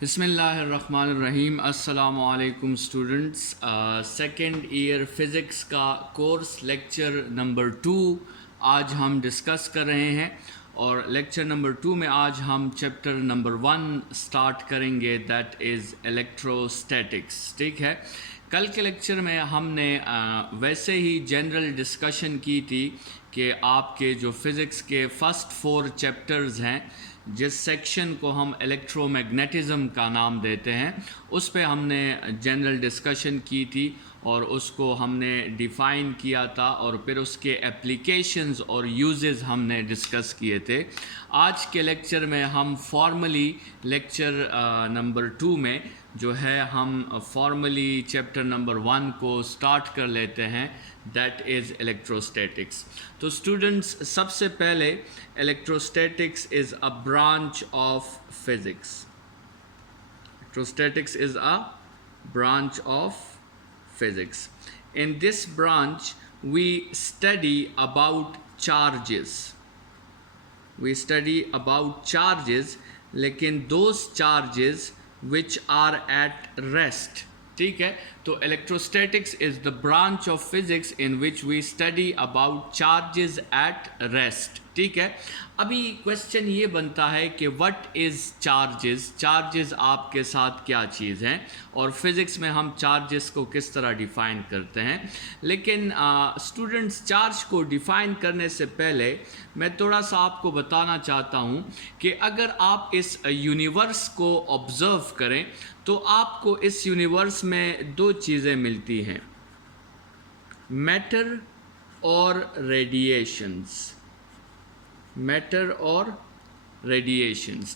بسم اللہ الرحمن الرحیم. السلام علیکم اسٹوڈنٹس. سیکنڈ ایئر فزکس کا کورس لیکچر نمبر 2 آج ہم ڈسکس کر رہے ہیں، اور لیکچر نمبر 2 میں آج ہم چیپٹر نمبر 1 سٹارٹ کریں گے، دیٹ از الیکٹروسٹیٹکس. ٹھیک ہے، کل کے لیکچر میں ہم نے ویسے ہی جنرل ڈسکشن کی تھی کہ آپ کے جو فزکس کے فرسٹ 4 چیپٹرز ہیں، جس سیکشن کو ہم الیکٹرو میگنیٹزم کا نام دیتے ہیں، اس پہ ہم نے جنرل ڈسکشن کی تھی اور اس کو ہم نے ڈیفائن کیا تھا، اور پھر اس کے اپلیکیشنز اور یوزز ہم نے ڈسکس کیے تھے. آج کے لیکچر میں ہم فارملی لیکچر نمبر 2 میں جو ہے ہم فارملی چیپٹر نمبر 1 کو سٹارٹ کر لیتے ہیں، دیٹ از الیکٹروسٹیٹکس. تو اسٹوڈنٹس، سب سے پہلے electrostatics is a branch of physics. Electrostatics is a branch of physics. In this branch, we study about charges. لیکن those charges which are at rest. ٹھیک ہے، تو electrostatics is the branch of physics in which we study about charges at rest. ٹھیک ہے، ابھی question یہ بنتا ہے کہ وٹ از چارجز آپ کے ساتھ کیا چیز ہیں، اور فزکس میں ہم چارجز کو کس طرح ڈیفائن کرتے ہیں. لیکن اسٹوڈنٹس، چارج کو ڈیفائن کرنے سے پہلے میں تھوڑا سا آپ کو بتانا چاہتا ہوں کہ اگر آپ اس یونیورس کو آبزرو کریں تو آپ کو اس یونیورس میں 2 چیزیں ملتی ہیں، میٹر اور ریڈیشنز.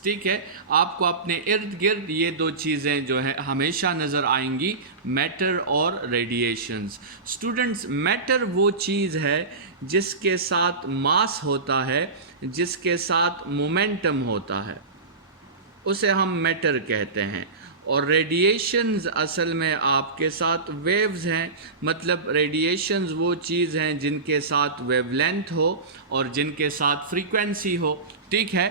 ٹھیک ہے، آپ کو اپنے ارد گرد یہ 2 چیزیں جو ہے ہمیشہ نظر آئیں گی، میٹر اور ریڈیشنز. اسٹوڈنٹس، میٹر وہ چیز ہے جس کے ساتھ ماس ہوتا ہے، جس کے ساتھ مومنٹم ہوتا ہے، اسے ہم میٹر کہتے ہیں. اور ریڈیشنز اصل میں آپ کے ساتھ ویوز ہیں، مطلب ریڈیشنز وہ چیز ہیں جن کے ساتھ ویو لینتھ ہو اور جن کے ساتھ فریکوینسی ہو. ٹھیک ہے،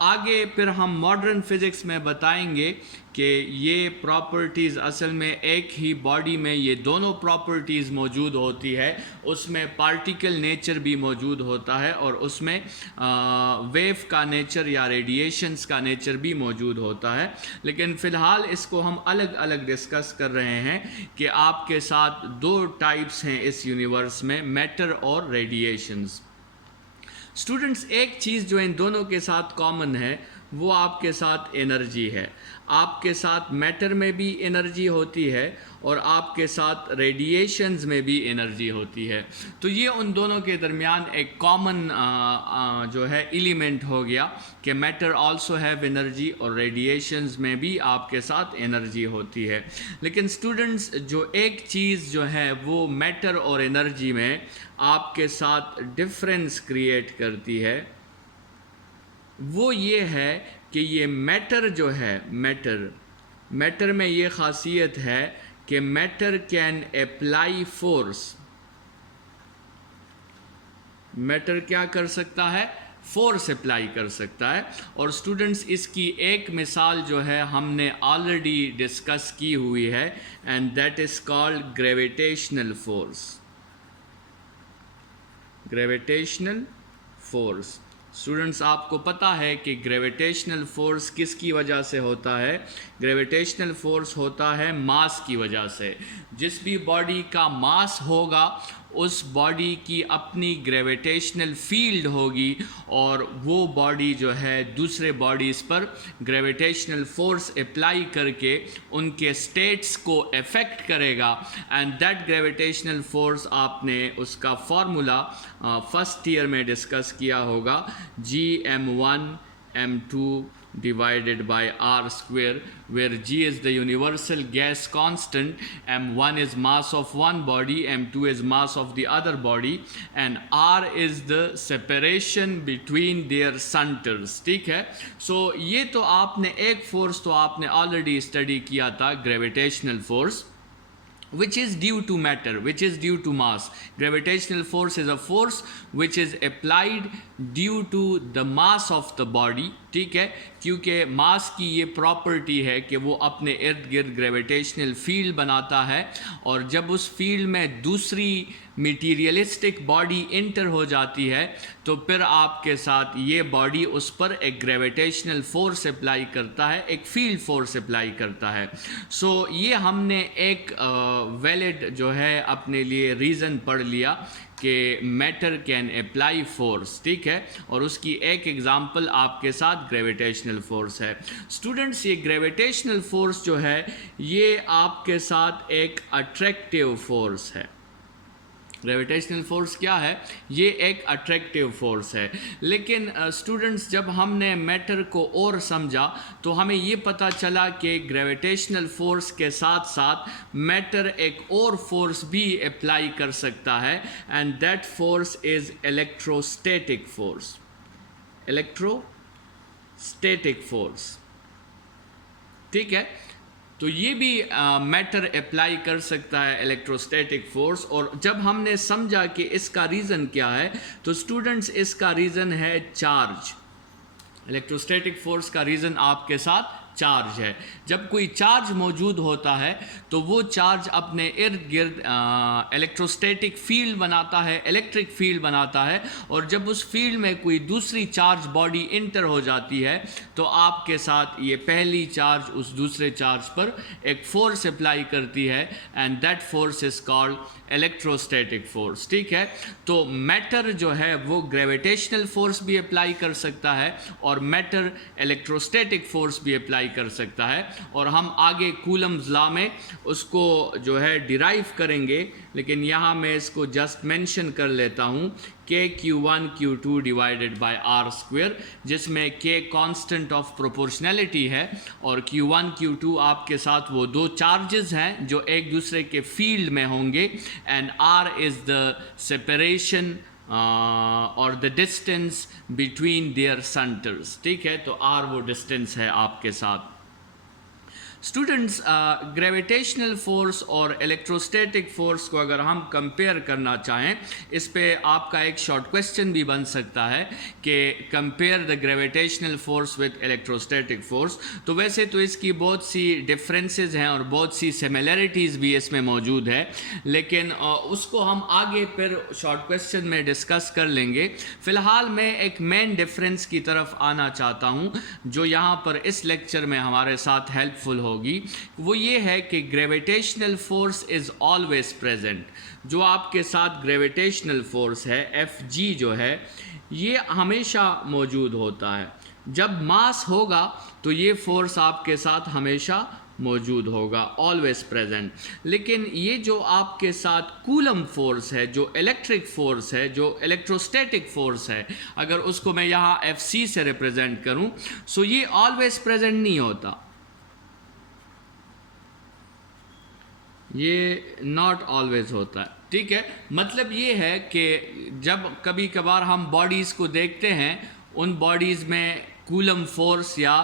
آگے پھر ہم ماڈرن فزکس میں بتائیں گے کہ یہ پراپرٹیز اصل میں ایک ہی باڈی میں یہ دونوں پراپرٹیز موجود ہوتی ہے، اس میں پارٹیکل نیچر بھی موجود ہوتا ہے اور اس میں ویو کا نیچر یا ریڈیشنز کا نیچر بھی موجود ہوتا ہے. لیکن فی الحال اس کو ہم الگ الگ ڈسکس کر رہے ہیں کہ آپ کے ساتھ 2 ٹائپس ہیں اس یونیورس میں، میٹر اور ریڈیشنز. اسٹوڈنٹس، ایک چیز جو ان دونوں کے ساتھ کامن ہے وہ آپ کے ساتھ انرجی ہے. آپ کے ساتھ میٹر میں بھی انرجی ہوتی ہے اور آپ کے ساتھ ریڈیشنز میں بھی انرجی ہوتی ہے. تو یہ ان دونوں کے درمیان ایک کامن جو ہے ایلیمنٹ ہو گیا کہ میٹر آلسو ہیو انرجی اور ریڈیشنز میں بھی آپ کے ساتھ انرجی ہوتی ہے. لیکن اسٹوڈنٹس، جو ایک چیز جو ہے وہ میٹر اور انرجی میں آپ کے ساتھ ڈفرینس کریٹ کرتی ہے، وہ یہ ہے کہ یہ میٹر جو ہے، میٹر میں یہ خاصیت ہے کہ matter can apply force. Matter کیا کر سکتا ہے؟ فورس اپلائی کر سکتا ہے. اور اسٹوڈنٹس، اس کی ایک مثال جو ہے ہم نے آلریڈی ڈسکس کی ہوئی ہے، and that is called gravitational force. Students, آپ کو پتہ ہے کہ گریویٹیشنل فورس کس کی وجہ سے ہوتا ہے؟ گریویٹیشنل فورس ہوتا ہے ماس کی وجہ سے. جس بھی باڈی کا ماس ہوگا اس باڈی کی اپنی گریویٹیشنل فیلڈ ہوگی، اور وہ باڈی جو ہے دوسرے باڈیز پر گریویٹیشنل فورس اپلائی کر کے ان کے اسٹیٹس کو افیکٹ کرے گا. اینڈ دیٹ گریویٹیشنل فورس، آپ نے اس کا فارمولا فرسٹ ایئر میں ڈسکس کیا ہوگا، Gm1m2 divided by r square, where G is the universal gas constant, m1 is mass of one body, m2 is mass of the other body, and r is the separation between their centers. ٹھیک ہے، سو یہ تو آپ نے ایک force تو آپ نے آلریڈی اسٹڈی کیا تھا، gravitational force, which is due to matter, which is due to mass. Gravitational force is a force which is applied due to the mass of the body. ٹھیک ہے، کیونکہ ماس کی یہ پراپرٹی ہے کہ وہ اپنے ارد گرد گریویٹیشنل فیلڈ بناتا ہے، اور جب اس فیلڈ میں دوسری میٹیریلسٹک باڈی انٹر ہو جاتی ہے تو پھر آپ کے ساتھ یہ باڈی اس پر ایک گریویٹیشنل فورس اپلائی کرتا ہے، ایک فیلڈ فورس اپلائی کرتا ہے. سو یہ ہم نے ایک ویلڈ جو ہے اپنے لیے ریزن پڑھ لیا کہ میٹر کین اپلائی فورس، ٹھیک ہے، اور اس کی ایک ایگزامپل آپ کے ساتھ گریویٹیشنل فورس ہے. اسٹوڈنٹس، یہ گریویٹیشنل فورس جو ہے یہ آپ کے ساتھ ایک اٹریکٹیو فورس ہے. گریویٹیشنل فورس کیا ہے؟ یہ ایک اٹریکٹیو فورس ہے. لیکن اسٹوڈنٹس، جب ہم نے میٹر کو اور سمجھا تو ہمیں یہ پتہ چلا کہ گریویٹیشنل فورس کے ساتھ ساتھ میٹر ایک اور فورس بھی اپلائی کر سکتا ہے، and that force is electrostatic force. Electrostatic force, ٹھیک ہے. تو یہ بھی میٹر اپلائی کر سکتا ہے الیکٹروسٹیٹک فورس. اور جب ہم نے سمجھا کہ اس کا ریزن کیا ہے تو اسٹوڈنٹس اس کا ریزن ہے چارج. الیکٹروسٹیٹک فورس کا ریزن آپ کے ساتھ چارج ہے. جب کوئی چارج موجود ہوتا ہے تو وہ چارج اپنے ارد گرد الیکٹروسٹیٹک فیلڈ بناتا ہے، الیکٹرک فیلڈ بناتا ہے، اور جب اس فیلڈ میں کوئی دوسری چارج باڈی انٹر ہو جاتی ہے تو آپ کے ساتھ یہ پہلی چارج اس دوسرے چارج پر ایک فورس اپلائی کرتی ہے، and that force is called electrostatic force. ٹھیک ہے، تو میٹر جو ہے وہ گریویٹیشنل فورس بھی اپلائی کر سکتا ہے اور میٹر الیکٹروسٹیٹک فورس بھی اپلائی کر سکتا ہے. اور ہم آگے کولمز لا میں اس کو جو ہے ڈیرائیو کریں گے، لیکن یہاں میں اس کو جسٹ مینشن کر لیتا ہوں کہ Q1 Q2 divided by R square, جس میں K کانسٹنٹ آف پروپورشنلٹی ہے، اور Q1 Q2 آپ کے ساتھ وہ دو چارجز ہیں جو ایک دوسرے کے فیلڈ میں ہوں گے، and R is the separation اور the distance between their centres. ٹھیک ہے، تو R وہ ڈسٹینس ہے آپ کے ساتھ. اسٹوڈنٹس، گریویٹیشنل فورس اور الیکٹروسٹیٹک فورس کو اگر ہم کمپیئر کرنا چاہیں، اس پہ آپ کا ایک شارٹ کویسچن بھی بن سکتا ہے کہ compare the gravitational force with electrostatic force. تو ویسے تو اس کی بہت سی ڈفرینسز ہیں اور بہت سی سملیرٹیز بھی اس میں موجود ہے، لیکن اس کو ہم آگے پھر شارٹ کویسچن میں ڈسکس کر لیں گے. فی الحال میں ایک مین ڈفرینس کی طرف آنا چاہتا ہوں جو یہاں پر اس لیکچر میں ہمارے ساتھ ہیلپ فل ہوگی. وہ یہ ہے کہ gravitational force is always present. جو آپ کے ساتھ گریویٹیشنل فورس ہے Fg جو ہے یہ ہمیشہ موجود ہوتا ہے. جب ماس ہوگا تو یہ فورس آپ کے ساتھ ہمیشہ موجود ہوگا، آلویز پریزنٹ. لیکن یہ جو آپ کے ساتھ کولم فورس ہے، جو الیکٹرک فورس ہے، جو الیکٹروسٹیٹک فورس ہے، اگر اس کو میں یہاں Fc سے ریپرزینٹ کروں سو یہ آلویز پریزنٹ نہیں ہوتا. یہ ناٹ آلویز ہوتا ہے. ٹھیک ہے، مطلب یہ ہے کہ جب کبھی کبھار ہم باڈیز کو دیکھتے ہیں، ان باڈیز میں کولم فورس یا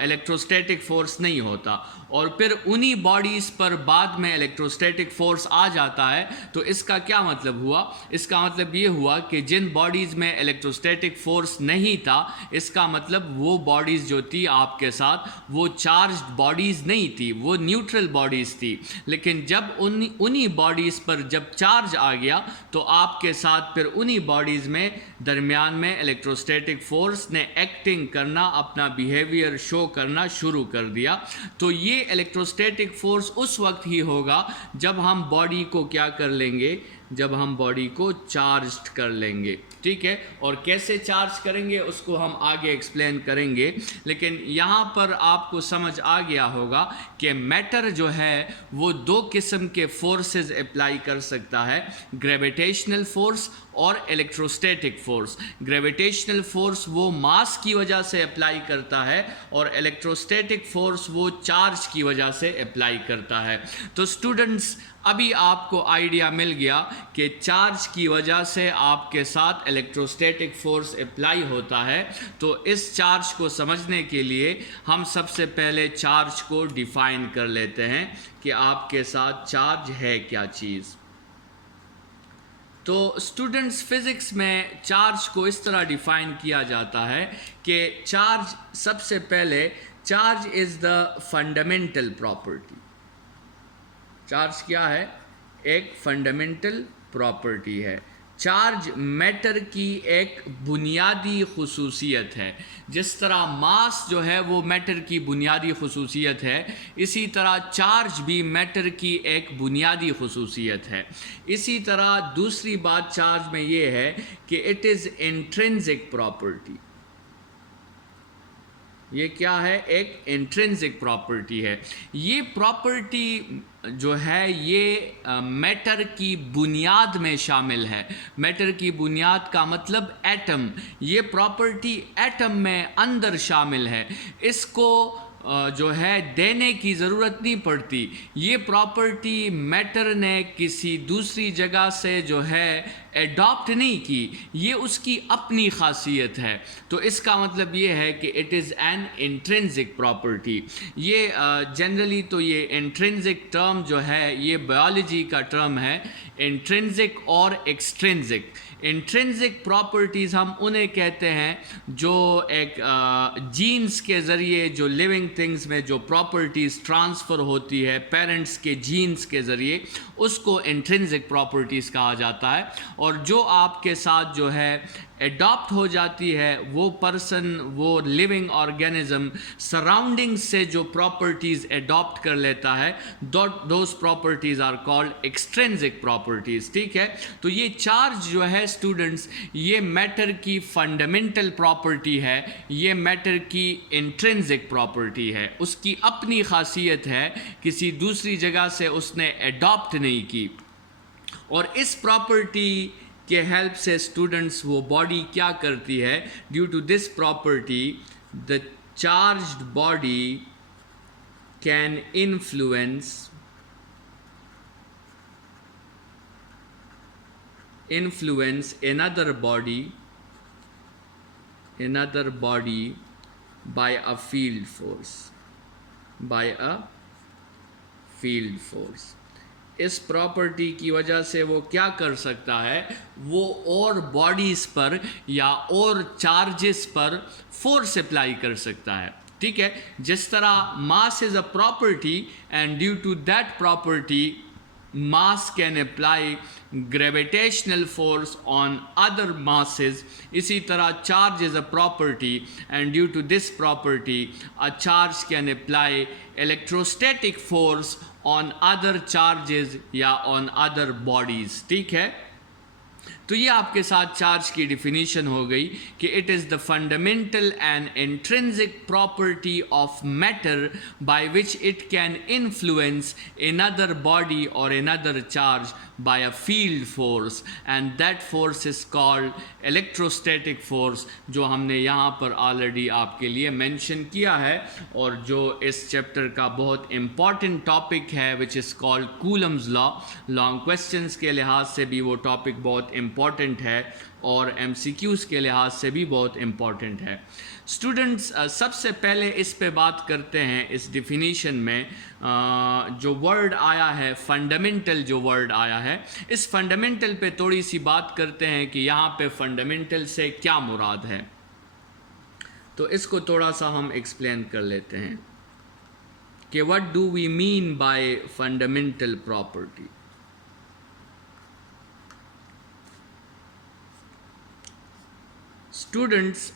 الیکٹروسٹیٹک فورس نہیں ہوتا، اور پھر انہی باڈیز پر بعد میں الیکٹروسٹیٹک فورس آ جاتا ہے. تو اس کا کیا مطلب ہوا؟ اس کا مطلب یہ ہوا کہ جن باڈیز میں الیکٹروسٹیٹک فورس نہیں تھا، اس کا مطلب وہ باڈیز جو تھی آپ کے ساتھ وہ چارجڈ باڈیز نہیں تھی، وہ نیوٹرل باڈیز تھی. لیکن جب انہی باڈیز پر جب چارج آ گیا تو آپ کے ساتھ پھر انہی باڈیز میں درمیان میں الیکٹروسٹیٹک فورس نے ایکٹنگ کرنا، اپنا بیہیویئر شو کرنا شروع کر دیا. تو یہ الیکٹروسٹیٹک فورس اس وقت ہی ہوگا جب ہم باڈی کو کیا کر لیں گے، جب ہم باڈی کو چارجڈ کر لیں گے. ٹھیک ہے، اور کیسے چارج کریں گے اس کو ہم آگے ایکسپلین کریں گے. لیکن یہاں پر آپ کو سمجھ آ گیا ہوگا کہ میٹر جو ہے وہ دو قسم کے فورسز اپلائی کر سکتا ہے، گریویٹیشنل فورس اور الیکٹروسٹیٹک فورس. گریویٹیشنل فورس وہ ماس کی وجہ سے اپلائی کرتا ہے اور الیکٹروسٹیٹک فورس وہ چارج کی وجہ سے اپلائی کرتا ہے. تو اسٹوڈنٹس، ابھی آپ کو آئیڈیا مل گیا کہ چارج کی وجہ سے آپ کے ساتھ الیکٹروسٹیٹک فورس اپلائی ہوتا ہے. تو اس چارج کو سمجھنے کے لیے ہم سب سے پہلے چارج کو ڈیفائن کر لیتے ہیں کہ آپ کے ساتھ چارج ہے کیا چیز. تو اسٹوڈنٹس فزکس میں چارج کو اس طرح ڈیفائن کیا جاتا ہے کہ چارج سب سے پہلے charge is the fundamental property. Charge کیا ہے؟ ایک فنڈامنٹل پراپرٹی ہے. چارج میٹر کی ایک بنیادی خصوصیت ہے. جس طرح ماس جو ہے وہ میٹر کی بنیادی خصوصیت ہے، اسی طرح چارج بھی میٹر کی ایک بنیادی خصوصیت ہے. اسی طرح دوسری بات چارج میں یہ ہے کہ اٹ از انٹرنسک پراپرٹی. یہ کیا ہے؟ ایک انٹرنسک پراپرٹی ہے. یہ پراپرٹی جو ہے یہ میٹر کی بنیاد میں شامل ہے. میٹر کی بنیاد کا مطلب ایٹم. یہ پراپرٹی ایٹم میں اندر شامل ہے. اس کو جو ہے دینے کی ضرورت نہیں پڑتی. یہ پراپرٹی میٹر نے کسی دوسری جگہ سے جو ہے ایڈاپٹ نہیں کی، یہ اس کی اپنی خاصیت ہے. تو اس کا مطلب یہ ہے کہ it is an intrinsic property. یہ جنرلی تو یہ انٹرنسک ٹرم جو ہے یہ بایولوجی کا ٹرم ہے، انٹرنسک اور ایکسٹرنسک. انٹرنسک پراپرٹیز ہم انہیں کہتے ہیں جو ایک جینز کے ذریعے جو لیونگ تھنگز میں جو پراپرٹیز ٹرانسفر ہوتی ہے پیرنٹس کے جینز کے ذریعے، اس کو انٹرنسک پراپرٹیز کہا جاتا ہے. اور جو آپ کے ساتھ جو ہے ایڈاپٹ ہو جاتی ہے وہ پرسن، وہ لیونگ آرگینزم سراؤنڈنگ سے جو پراپرٹیز ایڈاپٹ کر لیتا ہے، those properties are called extrinsic properties. ٹھیک ہے. تو یہ چارج جو ہے اسٹوڈنٹس یہ میٹر کی فنڈامنٹل پراپرٹی ہے، یہ میٹر کی انٹرنسک پراپرٹی ہے. اس کی اپنی خاصیت ہے، کسی دوسری جگہ سے اس نے ایڈاپٹ نہیں کی. اور اس پراپرٹی کے ہیلپ سے اسٹوڈنٹس وہ باڈی کیا کرتی ہے؟ Due to this property the charged body can influence another body by a field force. اس پراپرٹی کی وجہ سے وہ کیا کر سکتا ہے؟ وہ اور باڈیز پر یا اور چارجز پر فورس اپلائی کر سکتا ہے. ٹھیک ہے. جس طرح mass is a property and due to that property mass can apply gravitational force on other masses. اسی طرح charge is a property and due to this property a charge can apply electrostatic force on other charges یا on other bodies. ٹھیک ہے. تو یہ آپ کے ساتھ چارج کی ڈیفینیشن ہو گئی کہ it is the fundamental and intrinsic property of matter by which it can influence another body or another charge by a field force and that force is called electrostatic force, جو ہم نے یہاں پر already آپ کے لیے mention کیا ہے اور جو اس چیپٹر کا بہت امپورٹنٹ ٹاپک ہے which is called Coulomb's law. Long questions کے لحاظ سے بھی وہ ٹاپک بہت امپورٹنٹ ہے اور ایم سی کیوز کے لحاظ سے بھی بہت امپورٹنٹ ہے. اسٹوڈنٹس سب سے پہلے اس پہ بات کرتے ہیں. اس ڈیفینیشن میں جو ورڈ آیا ہے فنڈامنٹل، جو ورڈ آیا ہے اس فنڈامنٹل پہ تھوڑی سی بات کرتے ہیں کہ یہاں پہ فنڈامنٹل سے کیا مراد ہے. تو اس کو تھوڑا سا ہم ایکسپلین کر لیتے ہیں کہ what do we mean by fundamental property. Students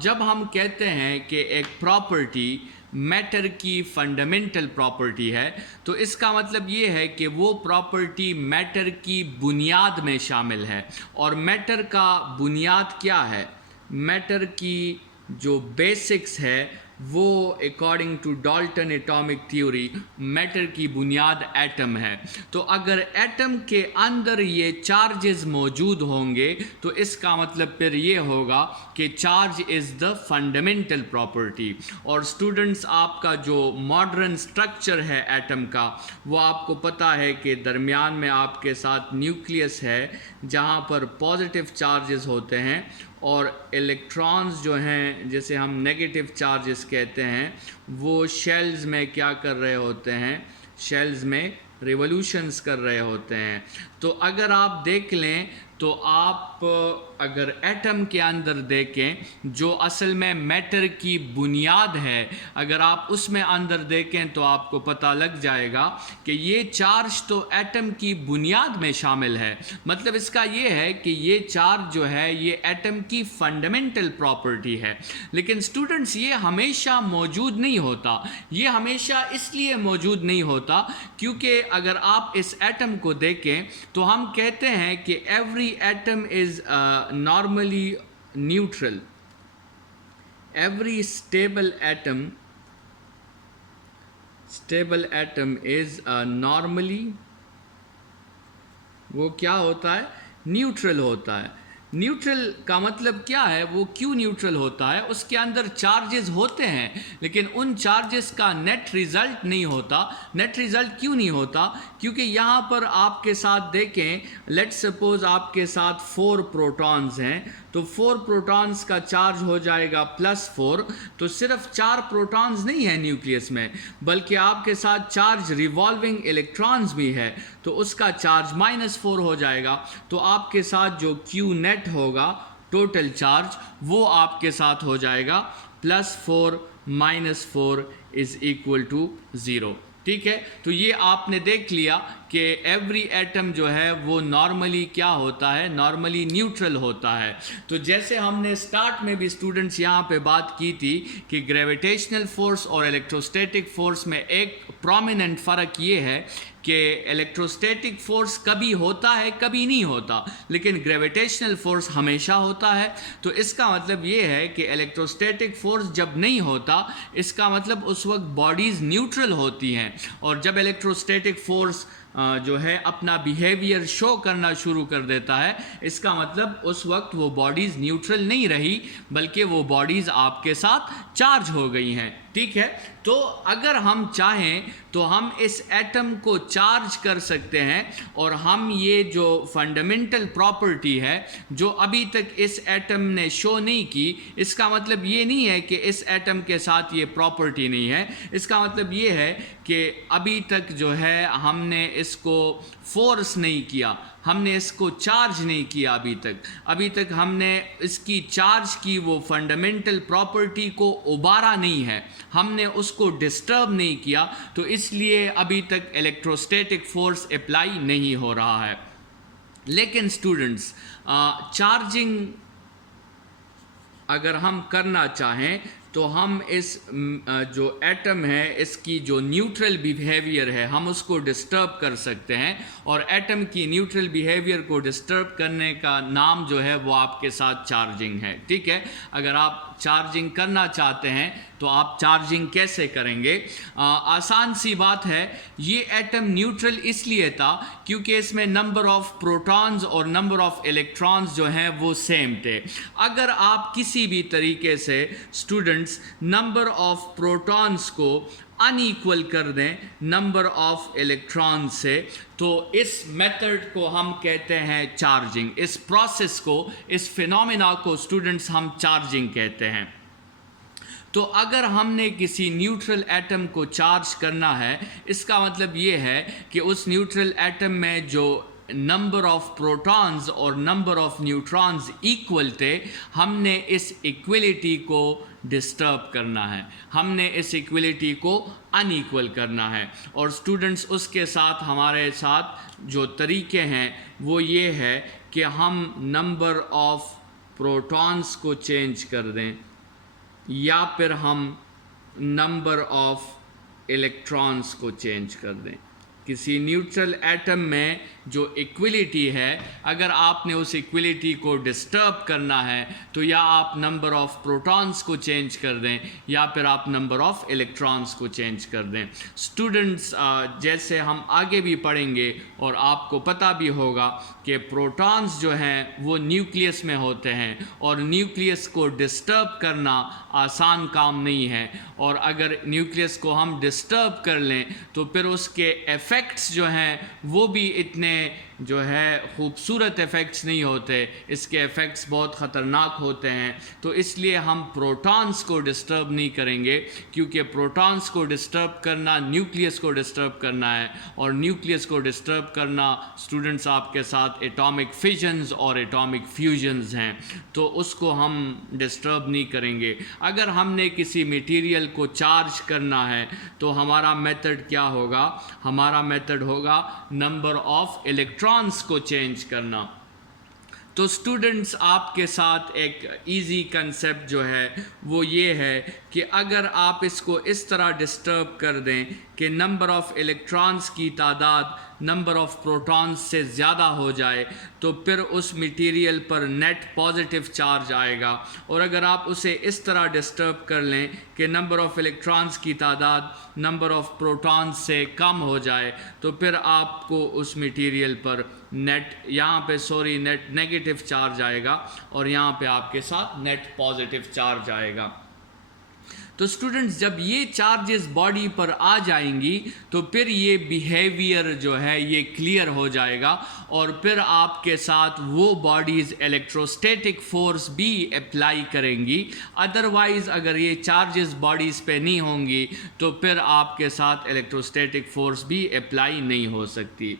جب ہم کہتے ہیں کہ ایک پراپرٹی میٹر کی فنڈامنٹل پراپرٹی ہے تو اس کا مطلب یہ ہے کہ وہ پراپرٹی میٹر کی بنیاد میں شامل ہے. اور میٹر کا بنیاد کیا ہے؟ میٹر کی جو بیسکس ہے وہ according to Dalton atomic theory matter کی بنیاد ایٹم ہے. تو اگر ایٹم کے اندر یہ چارجز موجود ہوں گے تو اس کا مطلب پھر یہ ہوگا کہ charge is the fundamental property. اور اسٹوڈنٹس آپ کا جو ماڈرن سٹرکچر ہے ایٹم کا وہ آپ کو پتہ ہے کہ درمیان میں آپ کے ساتھ نیوکلیس ہے جہاں پر پازیٹیو چارجز ہوتے ہیں اور الیکٹرانز جو ہیں جسے ہم نیگیٹو چارجز کہتے ہیں وہ شیلز میں کیا کر رہے ہوتے ہیں؟ شیلز میں ریولوشنز کر رہے ہوتے ہیں. تو اگر آپ دیکھ لیں تو آپ اگر ایٹم کے اندر دیکھیں جو اصل میں میٹر کی بنیاد ہے، اگر آپ اس میں اندر دیکھیں تو آپ کو پتہ لگ جائے گا کہ یہ چارج تو ایٹم کی بنیاد میں شامل ہے. مطلب اس کا یہ ہے کہ یہ چارج جو ہے یہ ایٹم کی فنڈامنٹل پراپرٹی ہے. لیکن اسٹوڈنٹس یہ ہمیشہ موجود نہیں ہوتا. یہ ہمیشہ اس لیے موجود نہیں ہوتا کیونکہ اگر آپ اس ایٹم کو دیکھیں تو ہم کہتے ہیں کہ every atom is normally neutral. Every stable atom is normally وہ کیا ہوتا ہے؟ نیوٹرل ہوتا ہے. نیوٹرل کا مطلب کیا ہے؟ وہ کیوں نیوٹرل ہوتا ہے؟ اس کے اندر چارجز ہوتے ہیں لیکن ان چارجز کا نیٹ ریزلٹ نہیں ہوتا. نیٹ ریزلٹ کیوں نہیں ہوتا؟ کیونکہ یہاں پر آپ کے ساتھ دیکھیں، لیٹ سپوز آپ کے ساتھ 4 پروٹونز ہیں تو 4 پروٹونز کا چارج ہو جائے گا +4. تو صرف 4 پروٹونز نہیں ہیں نیوکلیس میں بلکہ آپ کے ساتھ چارج ریوالونگ الیکٹرانز بھی ہے تو اس کا چارج -4 ہو جائے گا. تو آپ کے ساتھ جو کیو نیٹ ہوگا ٹوٹل چارج وہ آپ کے ساتھ ہو جائے گا +4 -4 = 0. ٹھیک ہے، تو یہ آپ نے دیکھ لیا کہ ایوری ایٹم جو ہے وہ نارملی کیا ہوتا ہے؟ نارملی نیوٹرل ہوتا ہے. تو جیسے ہم نے سٹارٹ میں بھی اسٹوڈنٹس یہاں پہ بات کی تھی کہ گریویٹیشنل فورس اور الیکٹروسٹیٹک فورس میں ایک پرومیننٹ فرق یہ ہے کہ الیکٹروسٹیٹک فورس کبھی ہوتا ہے کبھی نہیں ہوتا لیکن گریویٹیشنل فورس ہمیشہ ہوتا ہے. تو اس کا مطلب یہ ہے کہ الیکٹروسٹیٹک فورس جب نہیں ہوتا اس کا مطلب اس وقت باڈیز نیوٹرل ہوتی ہیں، اور جب الیکٹروسٹیٹک فورس جو ہے اپنا بیہیویئر شو کرنا شروع کر دیتا ہے اس کا مطلب اس وقت وہ باڈیز نیوٹرل نہیں رہی بلکہ وہ باڈیز آپ کے ساتھ چارج ہو گئی ہیں. ٹھیک ہے، تو اگر ہم چاہیں تو ہم اس ایٹم کو چارج کر سکتے ہیں اور ہم یہ جو فنڈامنٹل پراپرٹی ہے جو ابھی تک اس ایٹم نے شو نہیں کی، اس کا مطلب یہ نہیں ہے کہ اس ایٹم کے ساتھ یہ پراپرٹی نہیں ہے. اس کا مطلب یہ ہے کہ ابھی تک جو ہے ہم نے اس کو فورس نہیں کیا، ہم نے اس کو چارج نہیں کیا. ابھی تک ہم نے اس کی چارج کی وہ فنڈامنٹل پراپرٹی کو ابھارا نہیں ہے، ہم نے اس کو ڈسٹرب نہیں کیا. تو اس لیے ابھی تک الیکٹروسٹیٹک فورس اپلائی نہیں ہو رہا ہے. لیکن سٹوڈنٹس چارجنگ اگر ہم کرنا چاہیں تو ہم اس جو ایٹم ہے اس کی جو نیوٹرل بیہیویئر ہے ہم اس کو ڈسٹرب کر سکتے ہیں، اور ایٹم کی نیوٹرل بیہیویئر کو ڈسٹرب کرنے کا نام جو ہے وہ آپ کے ساتھ چارجنگ ہے. ٹھیک ہے، اگر آپ چارجنگ کرنا چاہتے ہیں تو آپ چارجنگ کیسے کریں گے؟ آسان سی بات ہے. یہ ایٹم نیوٹرل اس لیے تھا کیونکہ اس میں نمبر آف پروٹونز اور نمبر آف الیکٹرانز جو ہیں وہ سیم تھے. اگر آپ کسی بھی طریقے سے اسٹوڈنٹس نمبر آف پروٹونز کو ان ایکول کر دیں نمبر آف الیکٹران سے تو اس میتھڈ کو ہم کہتے ہیں چارجنگ. اس پروسیس کو، اس فینومینا کو اسٹوڈنٹس ہم چارجنگ کہتے ہیں. تو اگر ہم نے کسی نیوٹرل ایٹم کو چارج کرنا ہے اس کا مطلب یہ ہے کہ اس نیوٹرل ایٹم میں جو نمبر آف پروٹونز اور نمبر آف نیوٹرانز ایکول تھے، ہم نے اس ایکویلٹی کو ڈسٹرب کرنا ہے، ہم نے اس ایکویلٹی کو ان ایکول کرنا ہے. اور اسٹوڈنٹس اس کے ساتھ ہمارے ساتھ جو طریقے ہیں وہ یہ ہے کہ ہم نمبر آف پروٹونز کو چینج کر دیں یا پھر ہم نمبر آف الیکٹرانز کو چینج کر دیں. کسی نیوٹرل ایٹم میں جو ایکویلٹی ہے اگر آپ نے اس ایکویلٹی کو ڈسٹرب کرنا ہے تو یا آپ نمبر آف پروٹونز کو چینج کر دیں یا پھر آپ نمبر آف الیکٹرانز کو چینج کر دیں. اسٹوڈنٹس جیسے ہم آگے بھی پڑھیں گے اور آپ کو پتہ بھی ہوگا کہ پروٹونز جو ہیں وہ نیوکلیس میں ہوتے ہیں اور نیوکلیس کو ڈسٹرب کرنا آسان کام نہیں ہے، اور اگر نیوکلیس کو ہم ڈسٹرب کر لیں تو پھر اس کے ایفیکٹس جو ہیں وہ بھی اتنے جو ہے خوبصورت ایفیکٹس نہیں ہوتے، اس کے ایفیکٹس بہت خطرناک ہوتے ہیں، تو اس لیے ہم پروٹونز کو ڈسٹرب نہیں کریں گے، کیونکہ پروٹونز کو ڈسٹرب کرنا نیوکلیس کو ڈسٹرب کرنا ہے، اور نیوکلیس کو ڈسٹرب کرنا اسٹوڈنٹس آپ کے ساتھ ایٹامک فیژنز اور ایٹامک فیوژنز ہیں، تو اس کو ہم ڈسٹرب نہیں کریں گے۔ اگر ہم نے کسی میٹیریل کو چارج کرنا ہے تو ہمارا میتھڈ کیا ہوگا؟ ہمارا میتھڈ ہوگا نمبر آف الیکٹرانز کو چینج کرنا۔ تو اسٹوڈنٹس آپ کے ساتھ ایک ایزی کنسیپٹ جو ہے وہ یہ ہے کہ اگر آپ اس کو اس طرح ڈسٹرب کر دیں کہ نمبر آف الیکٹرانز کی تعداد نمبر آف پروٹونز سے زیادہ ہو جائے تو پھر اس میٹیریل پر نیٹ پازیٹیو چارج آئے گا، اور اگر آپ اسے اس طرح ڈسٹرب کر لیں کہ نمبر آف الیکٹرانز کی تعداد نمبر آف پروٹونز سے کم ہو جائے تو پھر آپ کو اس میٹیریل پر نیٹ نیگیٹو چارج آئے گا، اور یہاں پہ آپ کے ساتھ نیٹ پازیٹیو چارج آئے گا۔ تو اسٹوڈنٹس جب یہ چارجز باڈی پر آ جائیں گی تو پھر یہ بیہیویئر جو ہے یہ کلیئر ہو جائے گا، اور پھر آپ کے ساتھ وہ باڈیز الیکٹروسٹیٹک فورس بھی اپلائی کریں گی۔ ادروائز اگر یہ چارجز باڈیز پہ نہیں ہوں گی تو پھر آپ کے ساتھ الیکٹروسٹیٹک فورس بھی اپلائی نہیں ہو سکتی۔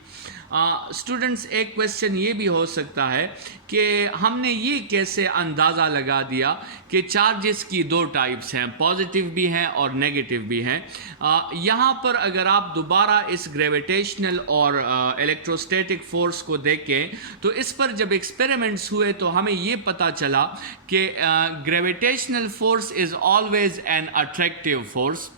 اسٹوڈنٹس ایک کویسچن یہ بھی ہو سکتا ہے کہ ہم نے یہ کیسے اندازہ لگا دیا کہ چارجز کی دو ٹائپس ہیں، پازیٹیو بھی ہیں اور نیگیٹو بھی ہیں؟ یہاں پر اگر آپ دوبارہ اس گریویٹیشنل اور الیکٹروسٹیٹک فورس کو دیکھیں تو اس پر جب ایکسپیریمنٹس ہوئے تو ہمیں یہ پتہ چلا کہ gravitational force is always an attractive force.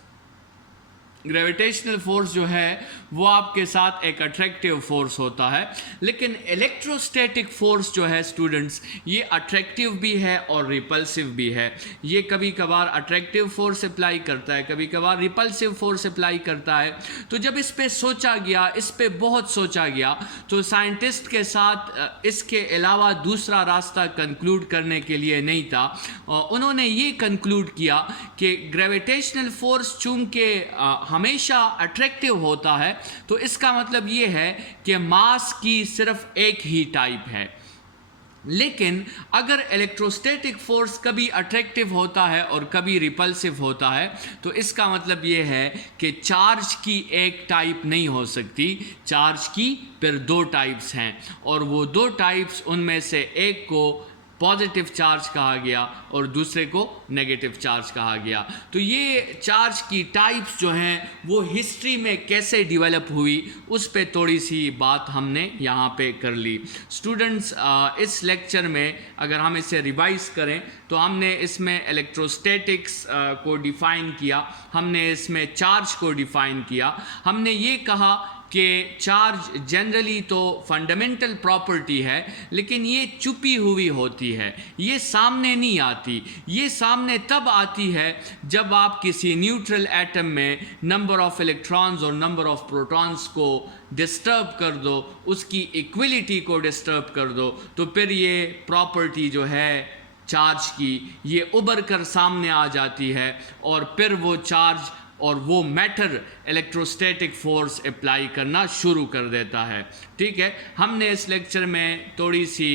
Gravitational force جو ہے وہ آپ کے ساتھ ایک اٹریکٹیو فورس ہوتا ہے، لیکن الیکٹروسٹیٹک فورس جو ہے اسٹوڈنٹس یہ اٹریکٹیو بھی ہے اور ریپلسیو بھی ہے۔ یہ کبھی کبھار اٹریکٹیو فورس اپلائی کرتا ہے، کبھی کبھار ریپلسیو فورس اپلائی کرتا ہے۔ تو جب اس پہ سوچا گیا، اس پہ بہت سوچا گیا، تو سائنٹسٹ کے ساتھ اس کے علاوہ دوسرا راستہ کنکلوڈ کرنے کے لیے نہیں تھا۔ انہوں نے یہ کنکلوڈ کیا کہ گریویٹیشنل فورس چونکہ ہمیشہ اٹریکٹیو ہوتا ہے تو اس کا مطلب یہ ہے کہ ماس کی صرف ایک ہی ٹائپ ہے، لیکن اگر الیکٹروسٹیٹک فورس کبھی اٹریکٹیو ہوتا ہے اور کبھی ریپلسیو ہوتا ہے تو اس کا مطلب یہ ہے کہ چارج کی ایک ٹائپ نہیں ہو سکتی، چارج کی پھر دو ٹائپس ہیں، اور وہ دو ٹائپس ان میں سے ایک کو پازیٹیو چارج کہا گیا اور دوسرے کو نیگیٹو چارج کہا گیا۔ تو یہ چارج کی ٹائپس جو ہیں وہ ہسٹری میں کیسے ڈیولپ ہوئی اس پہ تھوڑی سی بات ہم نے یہاں پہ کر لی۔ اسٹوڈنٹس اس لیکچر میں اگر ہم اسے ریوائز کریں تو ہم نے اس میں الیکٹروسٹیٹکس کو ڈیفائن کیا، ہم نے اس میں چارج کو ڈیفائن کیا، ہم نے یہ کہا کہ چارج جنرلی تو فنڈامنٹل پراپرٹی ہے لیکن یہ چھپی ہوئی ہوتی ہے، یہ سامنے نہیں آتی، یہ سامنے تب آتی ہے جب آپ کسی نیوٹرل ایٹم میں نمبر آف الیکٹرانز اور نمبر آف پروٹونز کو ڈسٹرب کر دو، اس کی ایکویلٹی کو ڈسٹرب کر دو، تو پھر یہ پراپرٹی جو ہے چارج کی یہ ابھر کر سامنے آ جاتی ہے، اور پھر وہ چارج اور وہ میٹر الیکٹروسٹیٹک فورس اپلائی کرنا شروع کر دیتا ہے۔ ٹھیک ہے، ہم نے اس لیکچر میں تھوڑی سی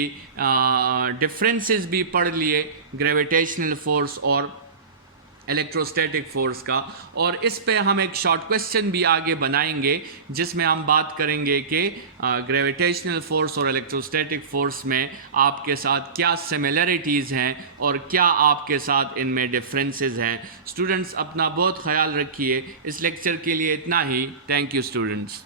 ڈفرینسز بھی پڑھ لیے گریویٹیشنل فورس اور الیکٹروسٹیٹک فورس کا، اور اس پہ ہم ایک شارٹ کویسچن بھی آگے بنائیں گے جس میں ہم بات کریں گے کہ گریویٹیشنل فورس اور الیکٹروسٹیٹک فورس میں آپ کے ساتھ کیا سملیرٹیز ہیں اور کیا آپ کے ساتھ ان میں ڈفرینسز ہیں۔ اسٹوڈنٹس اپنا بہت خیال رکھیے، اس لیکچر کے لیے اتنا ہی۔ Thank you students.